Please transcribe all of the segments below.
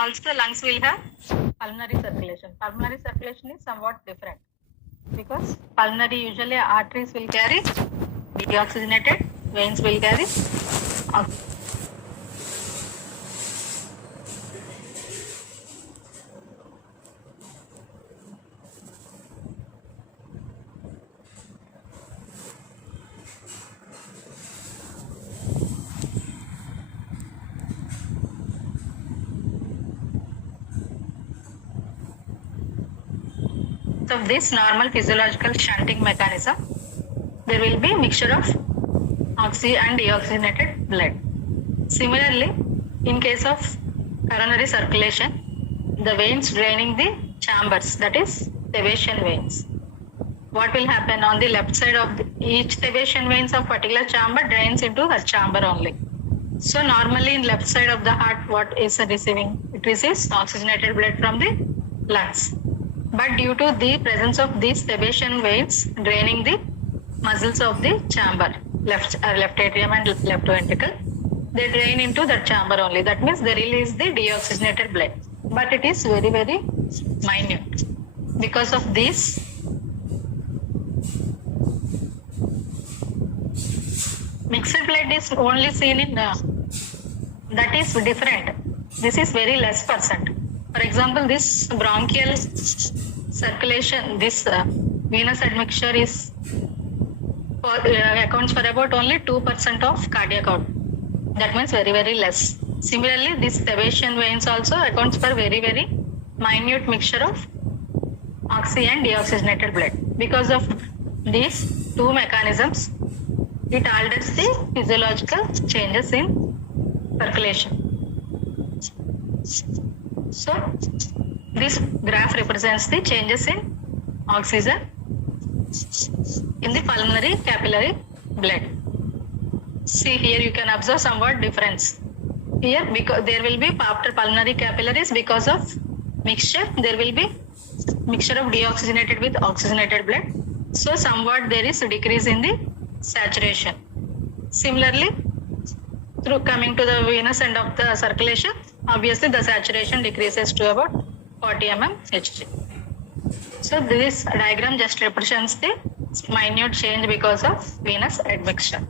Also, lungs will have pulmonary circulation. Pulmonary circulation is somewhat different because pulmonary usually arteries will carry deoxygenated, veins will carry oxygen. Of this normal physiological shunting mechanism, there will be mixture of oxy and deoxygenated blood. Similarly, in case of coronary circulation, the veins draining the chambers, that is Sebacean veins. What will happen on the left side of each Sebacean veins of particular chamber drains into that chamber only. So normally in left side of the heart, what is receiving? It receives oxygenated blood from the lungs. But due to the presence of these Sebacean veins draining the muscles of the chamber, left atrium and left ventricle, they drain into that chamber only. That means they release the deoxygenated blood. But it is very, very minute. Because of this, mixed blood is only seen in, that is different. This is very less percent. For example, this bronchial circulation, this venous admixture is accounts for about only 2% of cardiac output. That means very, very less. Similarly, this Sebacean veins also accounts for very, very minute mixture of oxy and deoxygenated blood. Because of these two mechanisms, it alters the physiological changes in circulation. So, this graph represents the changes in oxygen in the pulmonary capillary blood. See here you can observe somewhat difference. Here because there will be after pulmonary capillaries, because of mixture, there will be mixture of deoxygenated with oxygenated blood. So somewhat there is a decrease in the saturation. Similarly, through coming to the venous end of the circulation, obviously the saturation decreases to about 40 mmHg. So this diagram just represents the minute change because of venous admixture.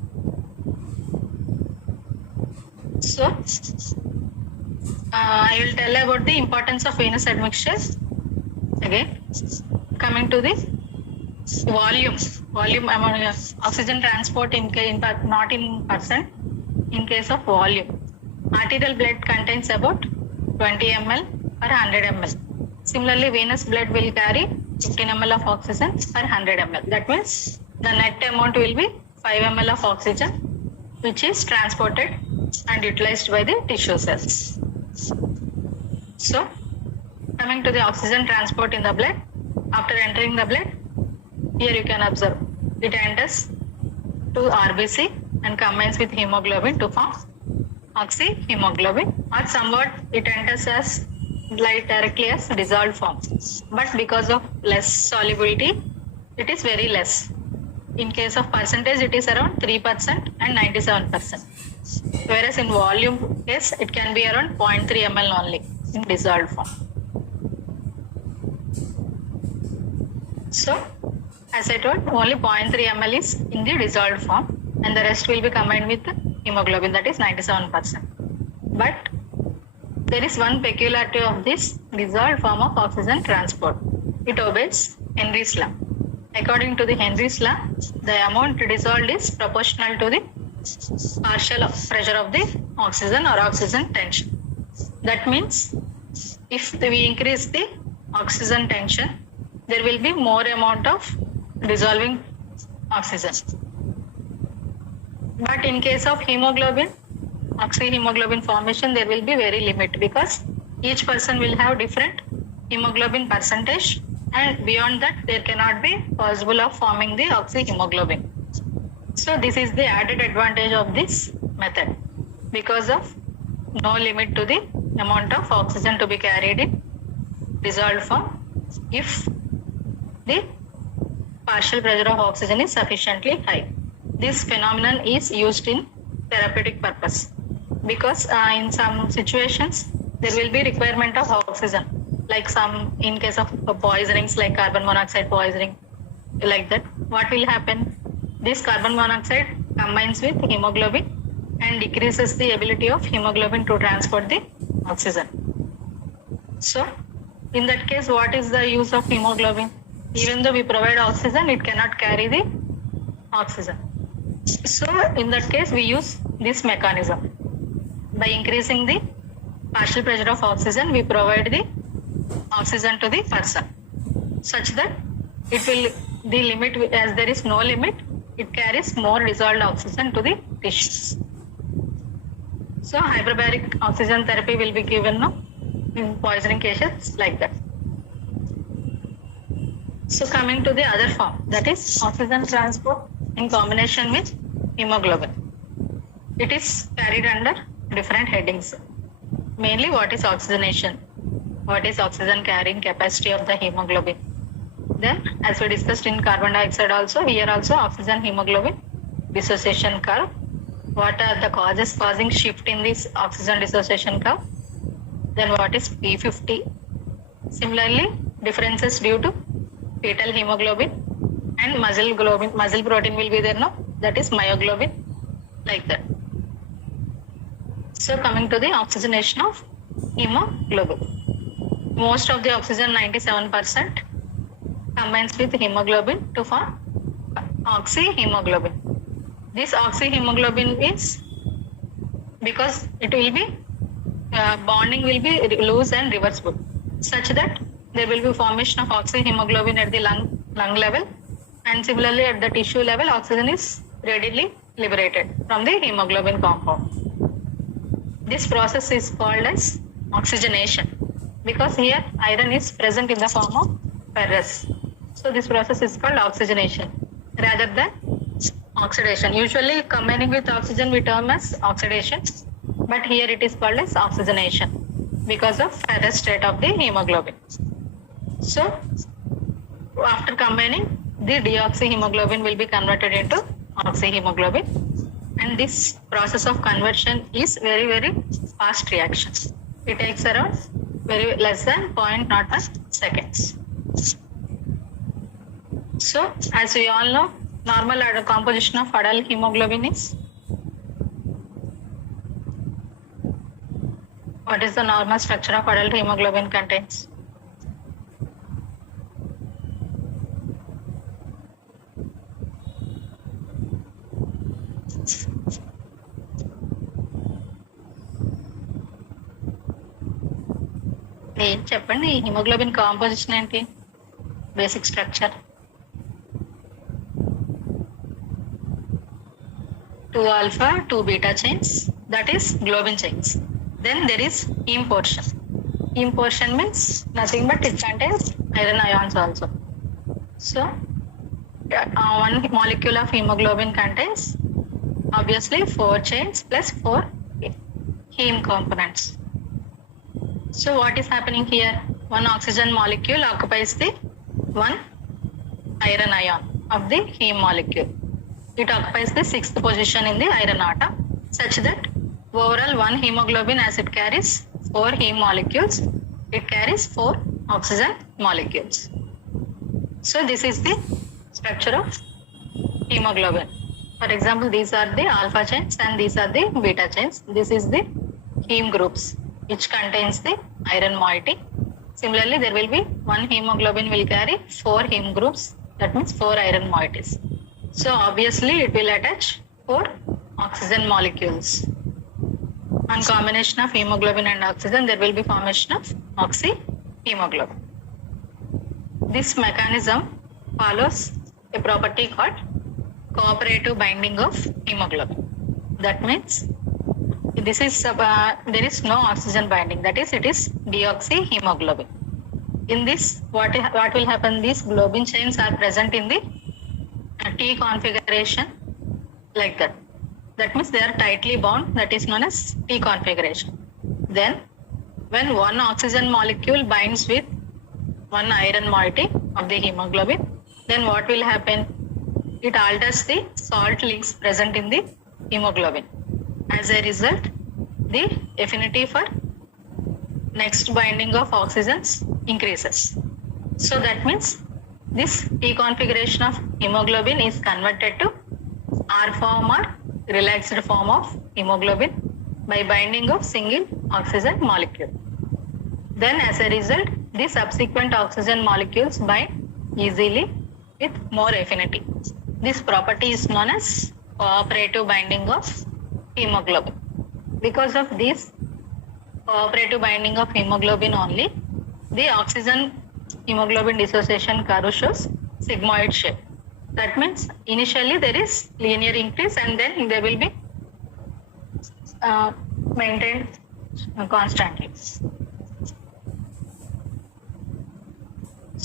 So I will tell about the importance of venous admixtures. Again, coming to the volume amount of oxygen transport in not in percent, in case of volume. Arterial blood contains about 20 ml per 100 ml. Similarly, venous blood will carry 15 ml of oxygen per 100 ml. That means the net amount will be 5 ml of oxygen, which is transported and utilized by the tissue cells. So, coming to the oxygen transport in the blood, after entering the blood, here you can observe it enters to RBC and combines with hemoglobin to form oxyhemoglobin, or somewhat it enters as directly as dissolved form. But because of less solubility, it is very less. In case of percentage, it is around 3% and 97%. Whereas in volume case, it can be around 0.3 ml only in dissolved form. So, as I told, only 0.3 ml is in the dissolved form, and the rest will be combined with hemoglobin, that is 97%. But there is one peculiarity of this dissolved form of oxygen transport. It obeys Henry's law. According to the Henry's law, the amount dissolved is proportional to the partial pressure of the oxygen or oxygen tension. That means if we increase the oxygen tension, there will be more amount of dissolving oxygen. But in case of hemoglobin, oxyhemoglobin formation, there will be very limit, because each person will have different hemoglobin percentage, and beyond that there cannot be possible of forming the oxyhemoglobin. So this is the added advantage of this method, because of no limit to the amount of oxygen to be carried in dissolved form if the partial pressure of oxygen is sufficiently high. This phenomenon is used in therapeutic purpose, because in some situations there will be requirement of oxygen, like some in case of poisonings like carbon monoxide poisoning, like that. What will happen? This carbon monoxide combines with hemoglobin and decreases the ability of hemoglobin to transport the oxygen. So in that case, what is the use of hemoglobin? Even though we provide oxygen, it cannot carry the oxygen. So in that case, we use this mechanism. By increasing the partial pressure of oxygen, we provide the oxygen to the person, such that it will, the limit, as there is no limit, it carries more dissolved oxygen to the tissues. So hyperbaric oxygen therapy will be given now in poisoning cases, like that. So coming to the other form, that is oxygen transport in combination with hemoglobin. It is carried under different headings. Mainly, what is oxygenation? What is oxygen carrying capacity of the hemoglobin? Then, as we discussed in carbon dioxide also, here also oxygen hemoglobin dissociation curve. What are the causes causing shift in this oxygen dissociation curve? Then what is P50? Similarly, differences due to fetal hemoglobin and muscle globin, muscle protein will be there now, that is myoglobin, like that. So coming to the oxygenation of hemoglobin. Most of the oxygen, 97%, combines with hemoglobin to form oxyhemoglobin. This oxyhemoglobin is, because it will be bonding will be loose and reversible, such that there will be formation of oxyhemoglobin at the lung level, and similarly at the tissue level, oxygen is readily liberated from the hemoglobin compound. This process is called as oxygenation, because here iron is present in the form of ferrous. So this process is called oxygenation rather than oxidation. Usually combining with oxygen we term as oxidation, but here it is called as oxygenation because of ferrous state of the hemoglobin. So after combining, the deoxyhemoglobin will be converted into oxyhemoglobin, and this process of conversion is very, very fast reaction. It takes around very less than 0.01 seconds. So as we all know, normal composition of adult hemoglobin is, what is the normal structure of adult hemoglobin contains? ఏం చెప్పండి, haemoglobin composition ఏంటి, basic structure? 2 alpha, 2 beta chains, that is globin chains. Then there is heme portion. Heme portion means nothing but it contains iron ions also. So one molecule of hemoglobin contains obviously 4 chains plus 4 heme components. So what is happening here? One oxygen molecule occupies the one iron ion of the heme molecule. It occupies the 6th position in the iron atom, such that overall one hemoglobin, as it carries 4 heme molecules, it carries 4 oxygen molecules. So this is the structure of hemoglobin. For example, these are the alpha chains and these are the beta chains. This is the heme groups which contains the iron moiety. Similarly, there will be one hemoglobin will carry 4 heme groups, that means 4 iron moieties. So obviously it will attach 4 oxygen molecules. On combination of hemoglobin and oxygen, there will be formation of oxyhemoglobin. This mechanism follows a property called cooperative binding of hemoglobin. That means this is there is no oxygen binding, that is, it is deoxyhemoglobin. In this, what will happen? These globin chains are present in the T configuration, like that. That means they are tightly bound, that is known as T configuration. Then when one oxygen molecule binds with one iron moiety of the hemoglobin, then what will happen? It alters the salt links present in the hemoglobin. As a result, the affinity for next binding of oxygens increases. So that means this T configuration of hemoglobin is converted to R form or relaxed form of hemoglobin by binding of single oxygen molecule. Then as a result, the subsequent oxygen molecules bind easily with more affinity. This property is known as cooperative binding of hemoglobin. Because of this cooperative binding of hemoglobin only, the oxygen hemoglobin dissociation curve shows sigmoid shape. That means initially there is linear increase and then they will be maintained constantly.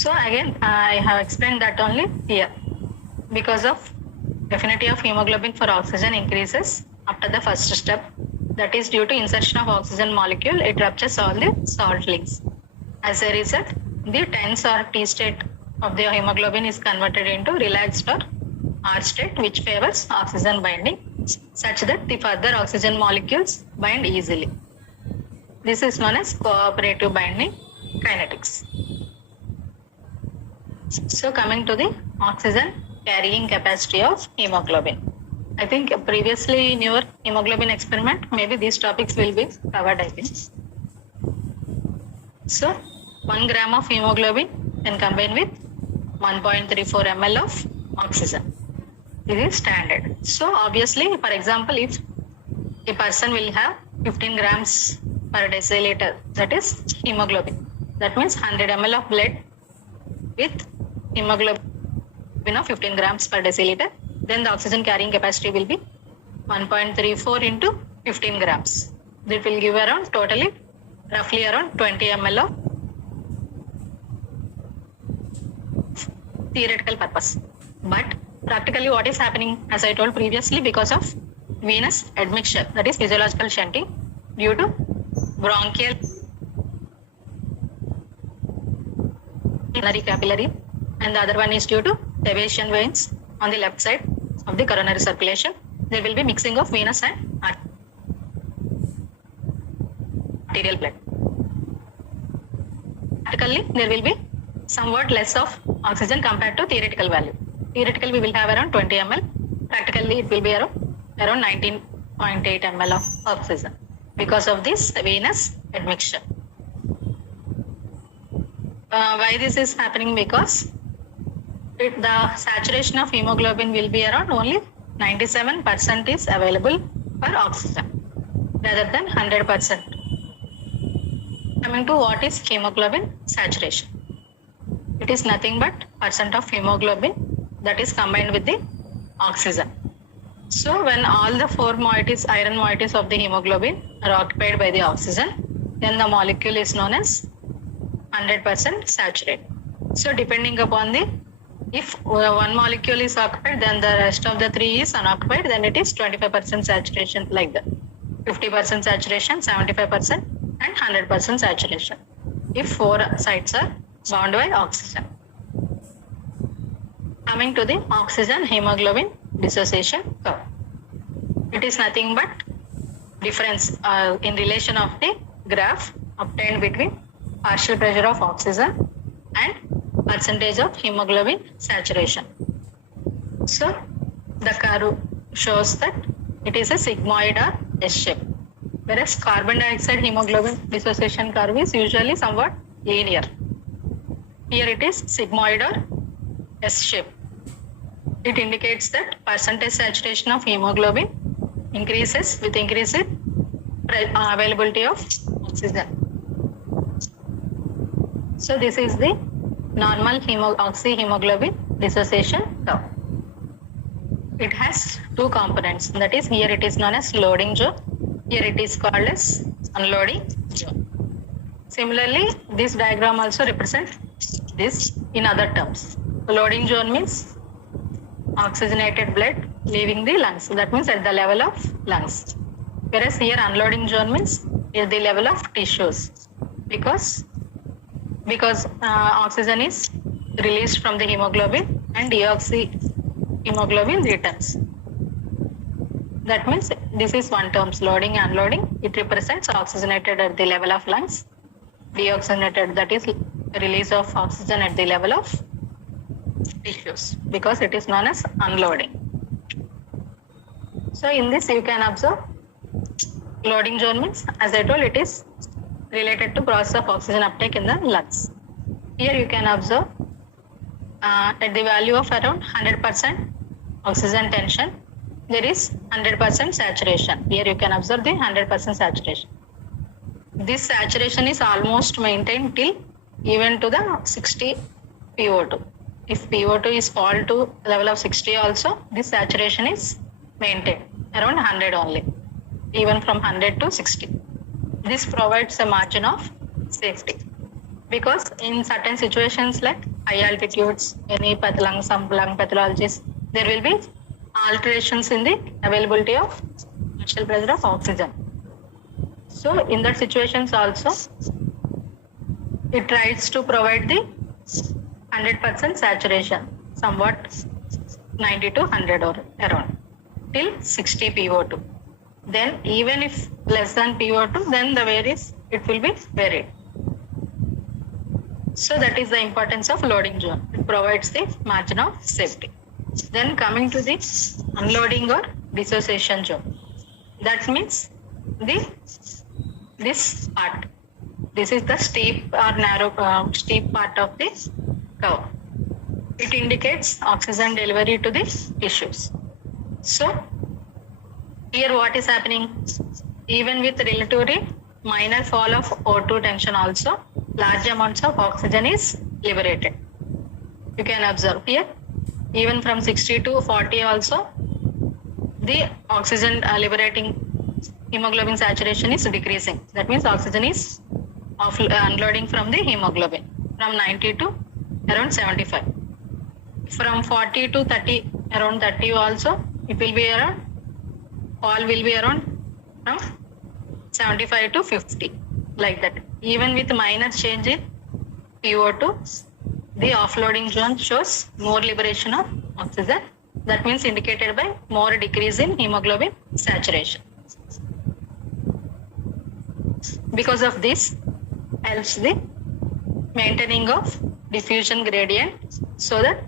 So again, I have explained that only here. Because of affinity of hemoglobin for oxygen increases after the first step, that is due to insertion of oxygen molecule, it ruptures all the salt links. As a result, the tense or T state of the hemoglobin is converted into relaxed or R state, which favors oxygen binding, such that the further oxygen molecules bind easily. This is known as cooperative binding kinetics. So coming to the oxygen carrying capacity of hemoglobin. I think previously in your hemoglobin experiment, maybe these topics will be covered, I think. So 1 gram of hemoglobin can combine with 1.34 ml of oxygen. This is standard. So obviously, for example, if a person will have 15 grams per deciliter, that is hemoglobin. That means 100 ml of blood with hemoglobin of 15 grams per deciliter. Then the oxygen carrying capacity will be 1.34 into 15 grams. That will give around totally roughly around 20 ml of theoretical purpose. But practically what is happening, as I told previously, because of venous admixture, that is physiological shunting due to bronchial capillary, and the other one is due to Levasian veins on the left side of the coronary circulation. There will be mixing of venous and arterial blood. Practically, there will be somewhat less of oxygen compared to theoretical value. Theoretically, we will have around 20 ml. Practically, it will be around 19.8 ml of oxygen because of this venous admixture. Why this is happening? Because the saturation of hemoglobin will be around only 97% is available for oxygen rather than 100%. Coming to what is hemoglobin saturation. It is nothing but percent of hemoglobin that is combined with the oxygen. So when all the four moieties, iron moieties of the hemoglobin are occupied by the oxygen, then the molecule is known as 100% saturated. So depending upon the, if one molecule is occupied, then the rest of the three is unoccupied, then it is 25% saturation, like that. 50% saturation, 75% and 100% saturation. If four sites are bound by oxygen. Coming to the oxygen hemoglobin dissociation curve. It is nothing but difference in relation of the graph obtained between partial pressure of oxygen and percentage of hemoglobin saturation. So the curve shows that it is a sigmoid or S shape, whereas carbon dioxide hemoglobin dissociation curve is usually somewhat linear. Here it is sigmoid or S shape. It indicates that percentage saturation of hemoglobin increases with increasing availability of oxygen. So this is the normal oxyhemoglobin dissociation curve. It has two components. That is, here it is known as loading zone. Here it is called as unloading zone. Similarly, this diagram also represents this in other terms. Loading zone means oxygenated blood leaving the lungs. That means at the level of lungs. Whereas here unloading zone means at the level of tissues. Because oxygen is released from the hemoglobin and deoxyhemoglobin returns. That means this is one term, loading and unloading. It represents oxygenated at the level of lungs. deoxygenated, that is release of oxygen at the level of tissues, because it is known as unloading. So in this you can observe loading zone means, as I told, it is related to process of oxygen uptake in the lungs. Here you can observe at the value of around 100% oxygen tension, there is 100% saturation. Here you can observe the 100% saturation. This saturation is almost maintained till even to the 60 PO2. If PO2 is fall to level of 60 also, this saturation is maintained around 100 only, even from 100 to 60. This provides a margin of safety, because in certain situations like high altitudes, any some lung pathologies, there will be alterations in the availability of partial pressure of oxygen. So in that situations also, it tries to provide the 100% saturation, somewhat 90 to 100 or around, till 60 PO2. Then even if less than PO2, then the it will be varied. So that is the importance of loading zone. It provides the margin of safety. Then coming to the unloading or dissociation zone. That means this part. This is the steep or narrow steep part of this curve. It indicates oxygen delivery to the tissues. So here what is happening? Even with relatively minor fall of O2 tension also, large amounts of oxygen is liberated. You can observe here, even from 60 to 40 also, the oxygen liberating hemoglobin saturation is decreasing. That means oxygen is unloading from the hemoglobin from 90 to around 75. From 40 to 30, around 30 also, it will be around, all will be around from 75 to 50, like that. Even with minor change in PO2, the offloading zone shows more liberation of oxygen. That means indicated by more decrease in hemoglobin saturation. Because of this, helps the maintaining of diffusion gradient, so that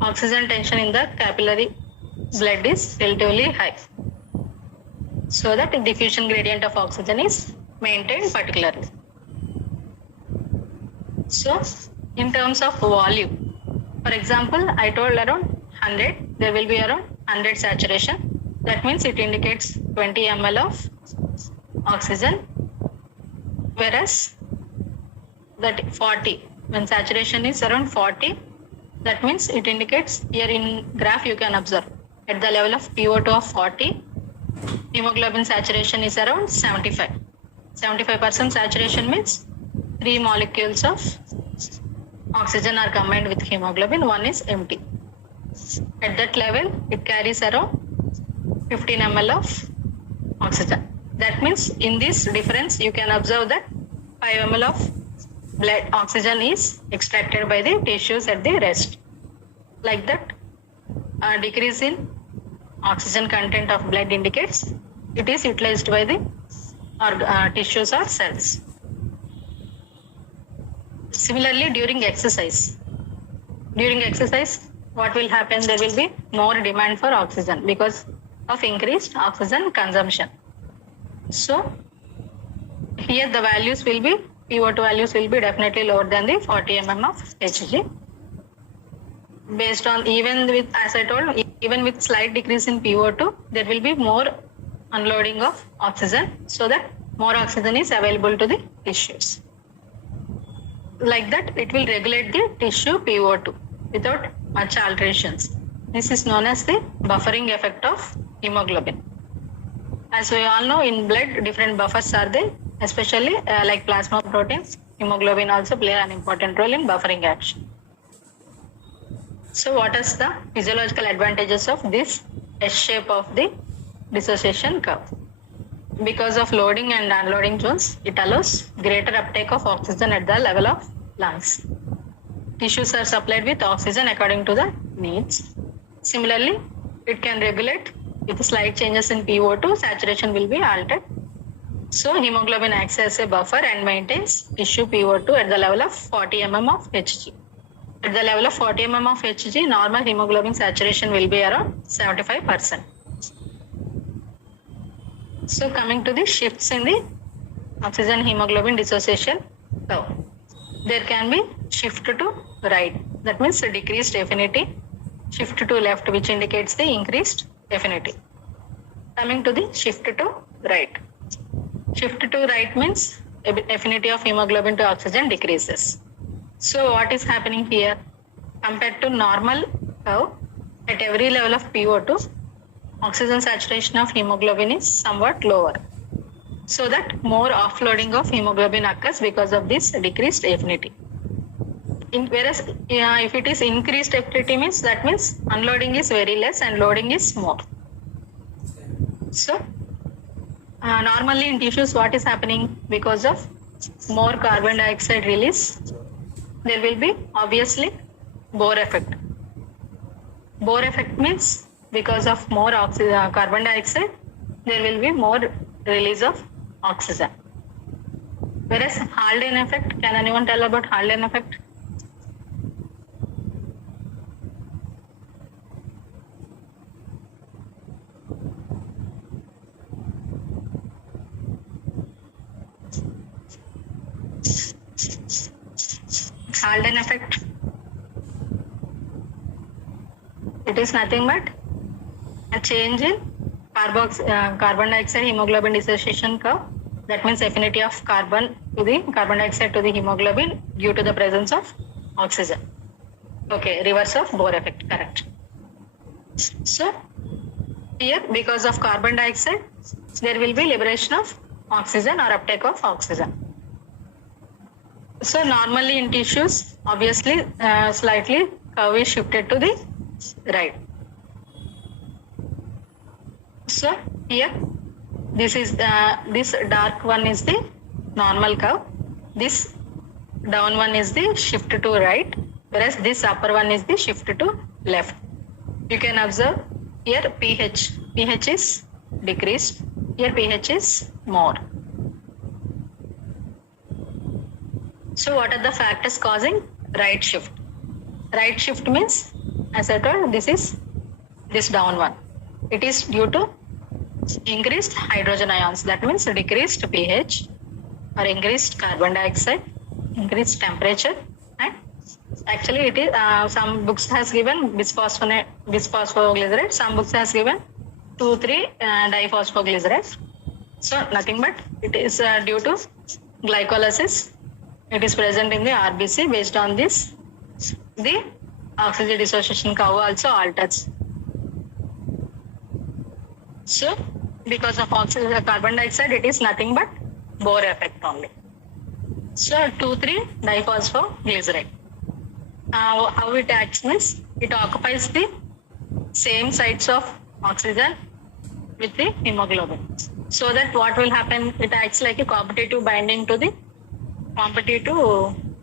oxygen tension in the capillary blood is relatively high, so that the diffusion gradient of oxygen is maintained particularly. So in terms of volume, for example, I told around 100, there will be around 100 saturation. That means it indicates 20 ml of oxygen, whereas that 40, when saturation is around 40, that means it indicates, here in graph you can observe, at the level of PO2 of 40, hemoglobin saturation is around 75. 75% saturation means 3 molecules of oxygen are combined with hemoglobin, one is empty. At that level, it carries around 15 ml of oxygen. That means in this difference, you can observe that 5 ml of blood oxygen is extracted by the tissues at the rest. Like that, a decrease in oxygen content of blood indicates it is utilized by the tissues or cells. Similarly, during exercise, what will happen? There will be more demand for oxygen because of increased oxygen consumption. So here the values will be, PO2 values will be definitely lower than the 40 mm of Hg. Based on, even with, as I told, even with slight decrease in PO2, there will be more unloading of oxygen, so that more oxygen is available to the tissues. Like that, it will regulate the tissue PO2 without much alterations. This is known as the buffering effect of hemoglobin. As we all know, in blood, different buffers are there, especially like plasma proteins. Hemoglobin also play an important role in buffering action. So what is the physiological advantages of this S shape of the dissociation curve? Because of loading and unloading zones, it allows greater uptake of oxygen at the level of lungs. Tissues are supplied with oxygen according to the needs. Similarly, it can regulate with slight changes in PO2, saturation will be altered. So hemoglobin acts as a buffer and maintains tissue PO2 at the level of 40 mm of Hg. At the level of 40 mm of Hg, normal hemoglobin saturation will be around 75%. So coming to the shifts in the oxygen hemoglobin dissociation curve. There can be shift to right, that means decreased affinity, shift to left, which indicates the increased affinity. Coming to the shift to right. Shift to right means affinity of hemoglobin to oxygen decreases. So what is happening here? Compared to normal curve, at every level of PO2, oxygen saturation of hemoglobin is somewhat lower. So that more offloading of hemoglobin occurs because of this decreased affinity. Whereas if it is increased affinity means, that means unloading is very less and loading is more. So normally in tissues, what is happening? Because of more carbon dioxide release, there will be obviously Bohr effect. Bohr effect means because of more carbon dioxide, there will be more release of oxygen. Whereas Haldane effect, can anyone tell about Haldane effect? Haldane effect. It is nothing but a change in carbon dioxide hemoglobin dissociation curve. That means affinity of carbon dioxide to the hemoglobin due to the presence of oxygen. Okay, reverse of Bohr effect, correct. So here, because of carbon dioxide, there will be liberation of oxygen or uptake of oxygen. So normally in tissues, obviously slightly curve is shifted to the right. So here, this dark one is the normal curve. This down one is the shift to right, whereas this upper one is the shift to left. You can observe here pH is decreased, here pH is more. So what are the factors causing right shift? Right shift means, as I told, this is this down one. It is due to increased hydrogen ions, that means decreased pH or increased carbon dioxide, increased temperature, and actually it is some books has given bisphosphoglycerate, some books has given 2,3 diphosphoglycerate. So nothing but it is due to glycolysis. It is present in the RBC. Based on this, the oxygen dissociation curve also alters. So because of oxygen carbon dioxide, it is nothing but Bohr effect only. So 2,3 diphosphoglycerate. How it acts means, it occupies the same sites of oxygen with the hemoglobin. So that what will happen, it acts like a competitive binding to the competitive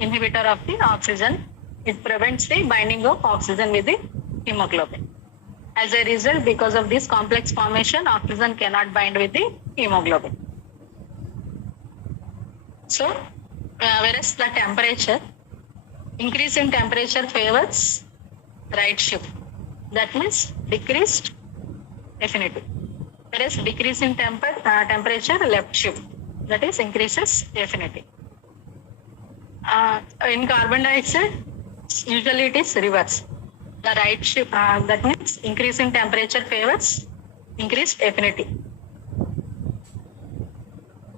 inhibitor of the oxygen. It prevents the binding of oxygen with the hemoglobin. As a result, because of this complex formation, oxygen cannot bind with the hemoglobin. So, whereas the temperature, increase in temperature favors right shift. That means decreased affinity. Whereas decrease in temperature, left shift. That is increases affinity. In carbon dioxide, usually it is reverse. The right shift, that means increase in temperature favors increased affinity.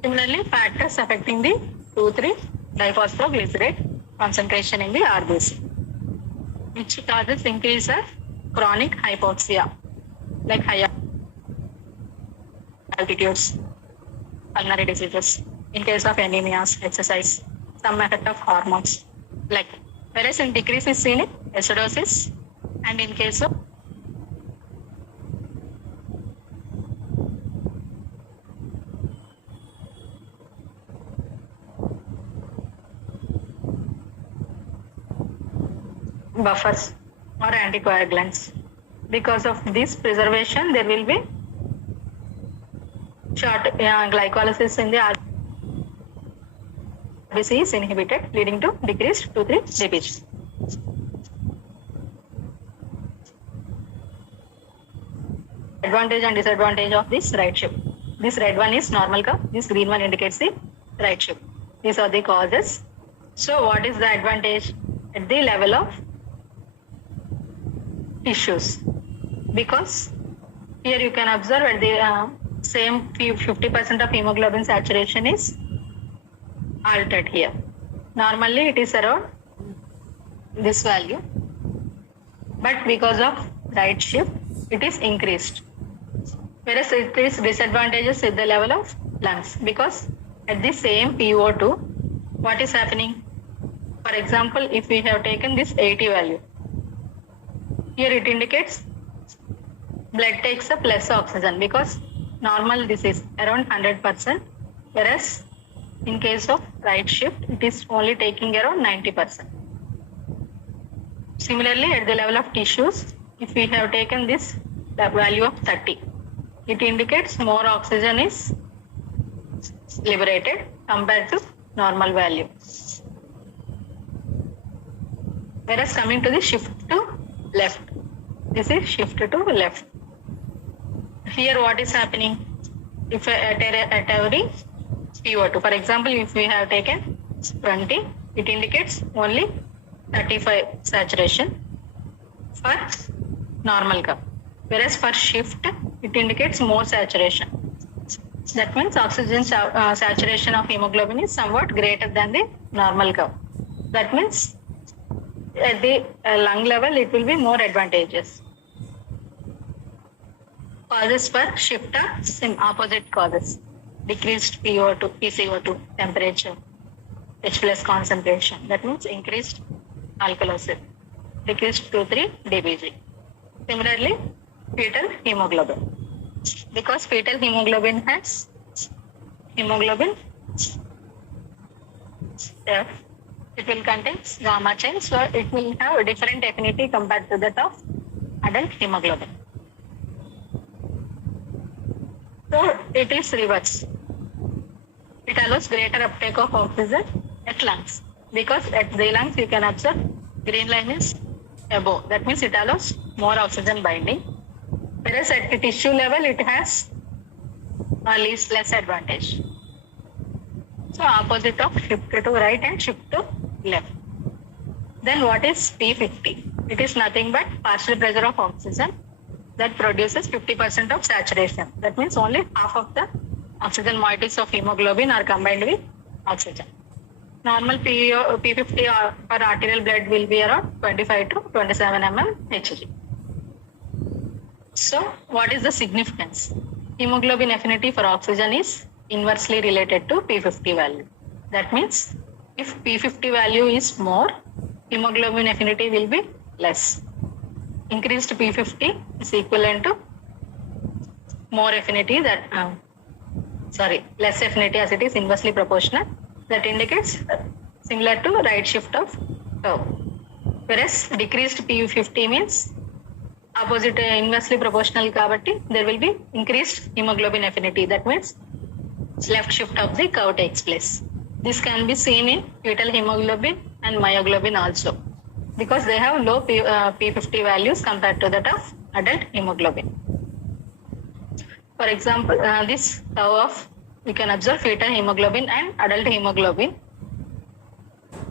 Similarly, factors affecting the 2,3 diphosphoglycerate concentration in the RBC, which causes increase of chronic hypoxia, like higher altitudes, pulmonary diseases, in case of anemias, exercise, some effect of hormones, like, whereas in decrease is seen in acidosis, and in case of buffers or anticoagulants. Because of this preservation, there will be short glycolysis in the RBC is inhibited, leading to decreased 2,3 DPG. Advantage and disadvantage of this right shift. This red one is normal curve. This green one indicates the right shift. These are the causes. So what is the advantage at the level of tissues? Because here you can observe at the same 50% of hemoglobin saturation is altered here. Normally it is around this value, but because of right shift it is increased. Whereas it is disadvantages at the level of lungs, because at the same PO2, what is happening? For example, if we have taken this 80 value, here it indicates blood takes up less oxygen, because normal this is around 100%, whereas in case of right shift, it is only taking around 90%. Similarly, at the level of tissues, if we have taken this value of 30, it indicates more oxygen is liberated compared to normal value. Whereas coming to the shift to left, this is shift to left. Here what is happening? If at every PO2, for example, if we have taken 20, it indicates only 35 saturation for normal curve. Whereas for shift, it indicates more saturation. That means oxygen saturation of hemoglobin is somewhat greater than the normal curve. That means at the lung level, it will be more advantageous. Causes for shift are opposite causes. Decreased PCO2 temperature, H plus concentration. That means increased alkalosis. Decreased 2,3 DPG. Similarly, fetal hemoglobin. Because fetal hemoglobin has hemoglobin F, it will contain gamma chain, so it will have a different affinity compared to that of adult hemoglobin. So it is reverse. It allows greater uptake of oxygen at lungs, because at the lungs you can observe green line is above. That means it allows more oxygen binding. Whereas at the tissue level, it has a less advantage. So opposite of shift to right and shift to left. Then what is P50? It is nothing but partial pressure of oxygen that produces 50% of saturation. That means only half of the oxygen moieties of hemoglobin are combined with oxygen. Normal P50 per arterial blood will be around 25 to 27 ml Hg. So what is the significance? Hemoglobin affinity for oxygen is inversely related to P50 value. That means if P50 value is more, hemoglobin affinity will be less. Increased P50 is equivalent to more affinity less affinity, as it is inversely proportional. That indicates similar to right shift of curve. Whereas decreased P50 means opposite inversely proportional kabatti, there will be increased hemoglobin affinity. That means left shift of the curve takes place. This can be seen in fetal hemoglobin and myoglobin also, because they have low P50 values compared to that of adult hemoglobin. For example, this curve of, we can observe fetal hemoglobin and adult hemoglobin,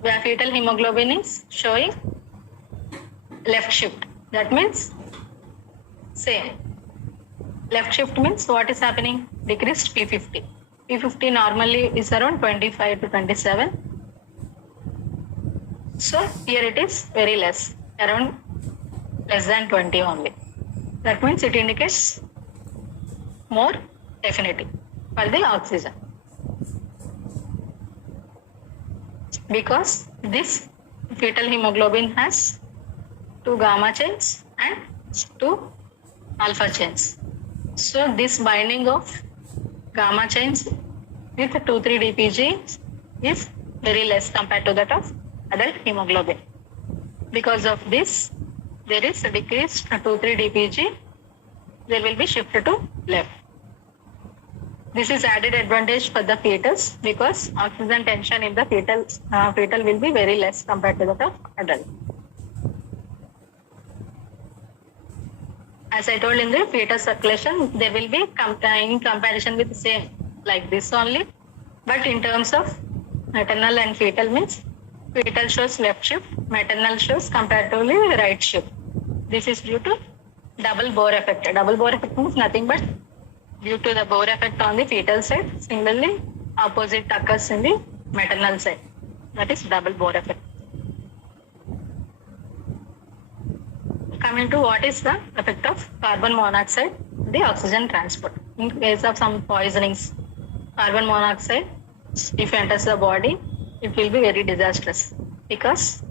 where fetal hemoglobin is showing left shift. That means same. Left shift means what is happening? Decreased P50. P50 normally is around 25 to 27. So here it is very less, around less than 20 only. That means it indicates more affinity for the oxygen. Because this fetal hemoglobin has 2 gamma chains and 2 alpha chains. So this binding of gamma chains with 2,3 DPG is very less compared to that of adult hemoglobin. Because of this, there is a decreased 2,3 DPG. There will be shifted to left. This is added advantage for the fetus because oxygen tension in the fetal will be very less compared to that of adult. As I told in the fetus circulation, there will be in comparison with the same like this only, but in terms of maternal and fetal means fetal shows left shift, maternal shows comparatively right shift. This is due to double Bohr effect. Double Bohr effect means nothing but due to the Bohr effect on the fetal side. Similarly, opposite occurs in the maternal side. That is double Bohr effect. Coming to what is the effect of carbon monoxide, the oxygen transport. In case of some poisonings, carbon monoxide, if enters the body, it will be very disastrous because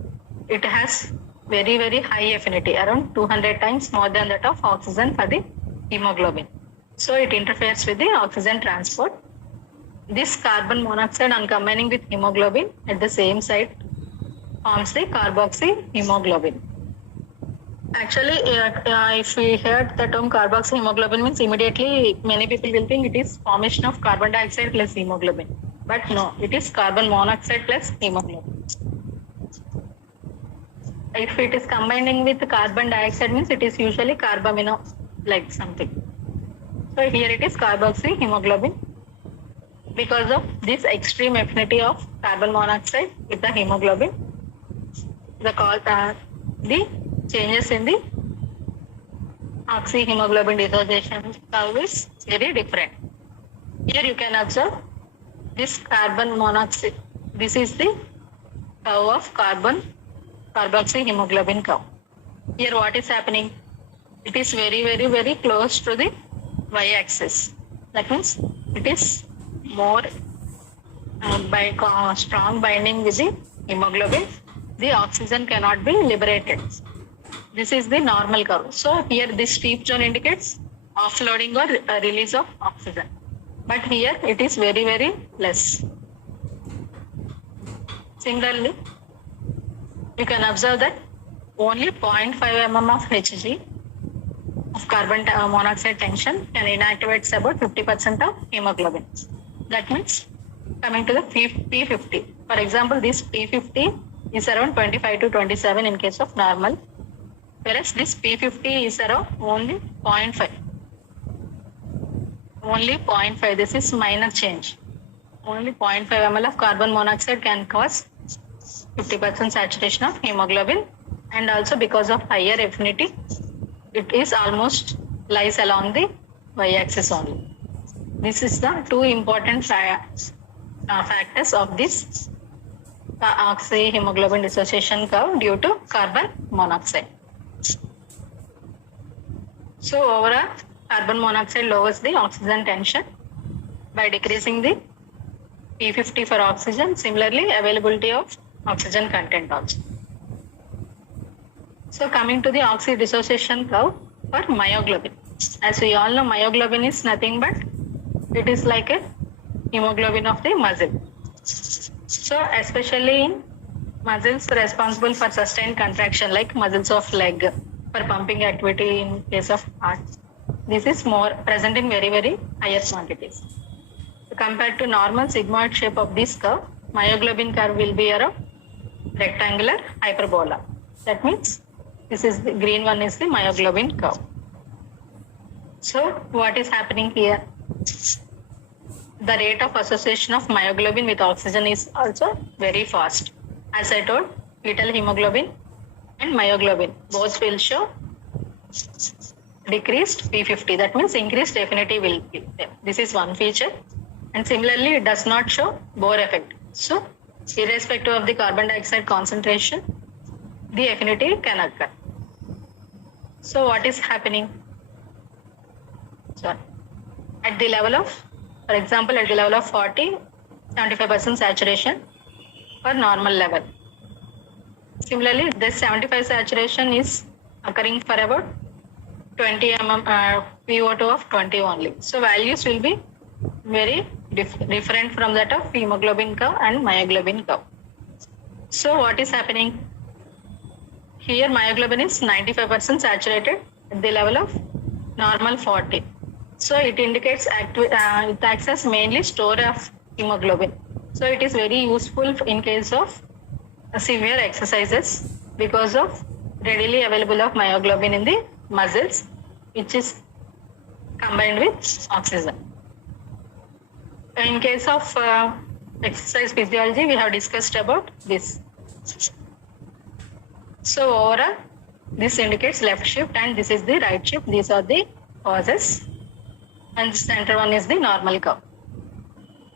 it has very, very high affinity, around 200 times more than that of oxygen for the hemoglobin. So it interferes with the oxygen transport. This carbon monoxide on combining with hemoglobin at the same site forms the carboxyhemoglobin. Actually, if we heard the term carboxyhemoglobin means immediately many people will think it is formation of carbon dioxide plus hemoglobin. But no, it is carbon monoxide plus hemoglobin. If it is combining with carbon dioxide means it is usually carbamino like something. So here it is carboxyhemoglobin. Because of this extreme affinity of carbon monoxide with the hemoglobin, the changes in the oxyhemoglobin dissociation curve is very different. Here you can observe this carbon monoxide. This is the curve of carboxyhemoglobin curve. Here what is happening? It is very, very, very close to the y-axis. That means it is more by strong binding with the hemoglobin. The oxygen cannot be liberated. This is the normal curve. So here this steep zone indicates offloading or release of oxygen. But here it is very, very less. Similarly, you can observe that only 0.5 mm of Hg of carbon monoxide tension can inactivate about 50% of hemoglobin. That means coming to the P50. For example, this P50 is around 25 to 27 in case of normal. Whereas this P50 is around only 0.5. Only 0.5. This is minor change. Only 0.5 ml of carbon monoxide can cause 50% saturation of hemoglobin, and also because of higher affinity, it is almost lies along the y-axis only. This is the two important factors of this oxyhemoglobin dissociation curve due to carbon monoxide. So overall, carbon monoxide lowers the oxygen tension by decreasing the P50 for oxygen. Similarly, availability of oxygen content also. So coming to the oxy dissociation curve for myoglobin. As we all know, myoglobin is nothing but it is like a hemoglobin of the muscle. So especially in muscles responsible for sustained contraction, like muscles of leg, for pumping activity in case of heart, this is more present in very, very higher quantities. So compared to normal sigmoid shape of this curve, myoglobin curve will be a rectangular hyperbola. That means this is the green one is the myoglobin curve. So what is happening here? The rate of association of myoglobin with oxygen is also very fast. As I told, fetal hemoglobin and myoglobin both will show decreased P50. That means increased affinity will be there. This is one feature. And similarly, it does not show Bohr effect. So irrespective of the carbon dioxide concentration, the affinity can occur. So what is happening? So at the level of, for example, at the level of 40, 75% saturation for normal level. Similarly, this 75 saturation is occurring for about 20 mm PO2 of 20 only. So values will be very different from that of hemoglobin curve and myoglobin curve. So what is happening? Here myoglobin is 95% saturated at the level of normal 40. So it indicates it acts as mainly store of hemoglobin. So it is very useful in case of severe exercises because of readily available of myoglobin in the muscles, which is combined with oxygen. In case of exercise physiology, we have discussed about this. So overall, this indicates left shift and this is the right shift. These are the causes, and the center one is the normal curve.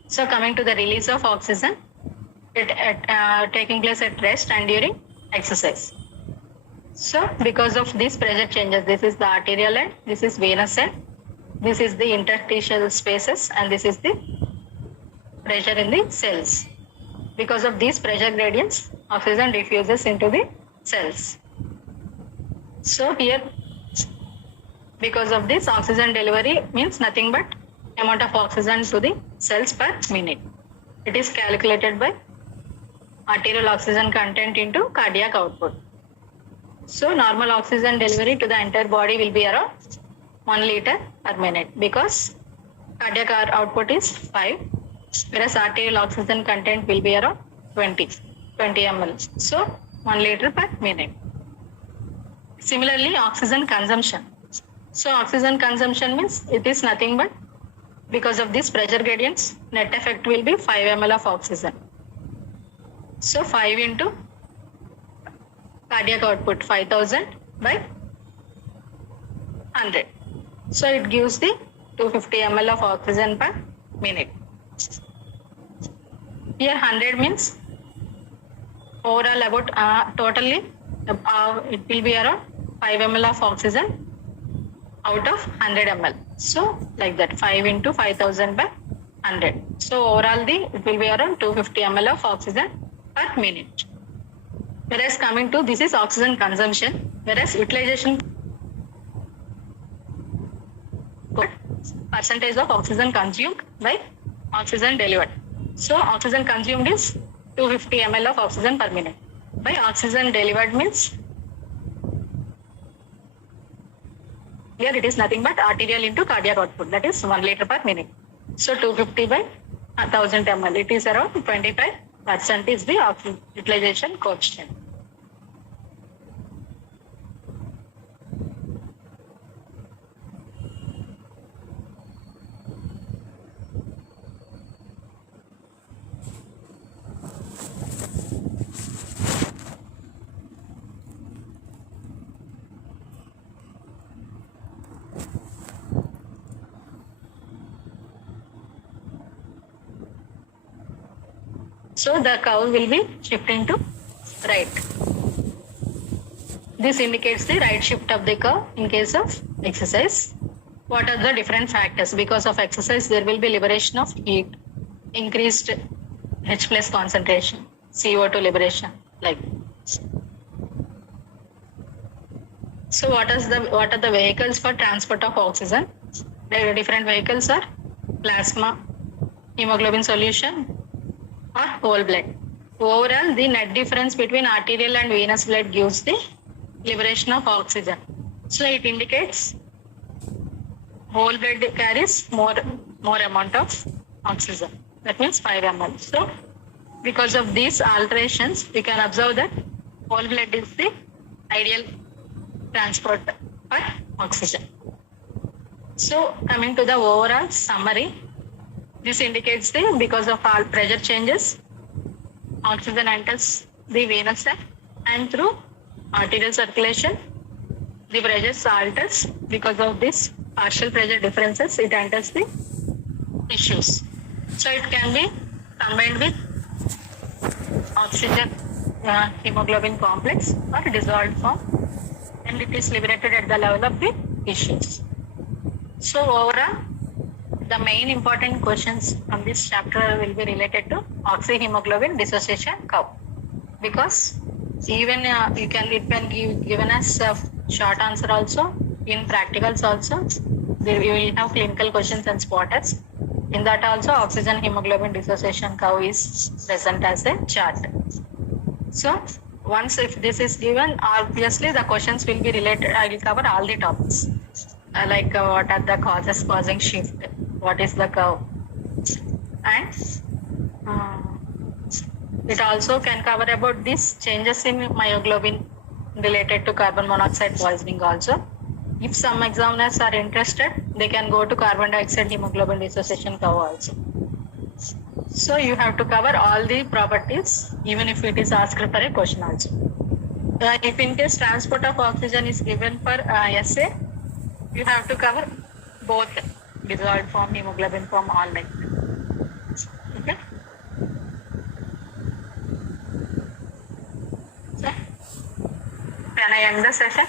So coming to the release of oxygen, taking place at rest and during exercise. So because of these pressure changes, this is the arterial end, this is venous end, this is the interstitial spaces, and this is the pressure in the cells. Because of these pressure gradients, oxygen diffuses into the cells. So here, because of this, oxygen delivery means nothing but amount of oxygen to the cells per minute. It is calculated by arterial oxygen content into cardiac output. So normal oxygen delivery to the entire body will be around 1 liter per minute because cardiac output is 5, whereas arterial oxygen content will be around 20 ml. So 1 liter per minute. Similarly, oxygen consumption. So oxygen consumption means it is nothing but because of these pressure gradients, net effect will be 5 ml of oxygen. So 5 into cardiac output 5000 by 100. So it gives the 250 ml of oxygen per minute. Here 100 means overall about totally it will be around 5 ml of oxygen out of 100 ml. So like that 5 into 5000 by 100. So overall it will be around 250 ml of oxygen per minute. Whereas coming to this is oxygen consumption, whereas utilization percentage of oxygen consumed by oxygen delivered. So oxygen consumed is 250 ml of oxygen per minute. By oxygen delivered means here it is nothing but arterial into cardiac output, that is 1 liter per minute. So 250 by 1000 ml, it is around 25% is the oxygen utilization coefficient. So the curve will be shifting to right. This indicates the right shift of the curve in case of exercise. What are the different factors? Because of exercise, there will be liberation of heat, increased H plus concentration, CO2 liberation, like. So what are the vehicles for transport of oxygen? The different vehicles are plasma, hemoglobin solution, or whole blood. Overall, the net difference between arterial and venous blood gives the liberation of oxygen. So it indicates whole blood carries more amount of oxygen. That means 5 ml. So because of these alterations, we can observe that whole blood is the ideal transport for oxygen. So coming to the overall summary, this indicates the because of all pressure changes, oxygen enters the venous sac and through arterial circulation, the pressure alters. Because of this partial pressure differences, it enters the tissues. So it can be combined with oxygen hemoglobin complex or dissolved form, and it is liberated at the level of the tissues. So overall, the main important questions from this chapter will be related to oxyhemoglobin dissociation curve, because even it can give given as a short answer also in practicals also. There you will have clinical questions and spot tests. In that also, oxygen hemoglobin dissociation curve is present as a chart. So once if this is given, obviously the questions will be related. I will cover all the topics. what are the causes causing shift, what is the curve, and uh, it also can cover about these changes in myoglobin related to carbon monoxide poisoning also. If some examiners are interested, they can go to carbon dioxide hemoglobin dissociation curve also. So you have to cover all the properties, even if it is asked for a question also. If in case transport of oxygen is given for essay, you have to cover both dissolved form, hemoglobin form, all like that. Okay. So, can I end the session?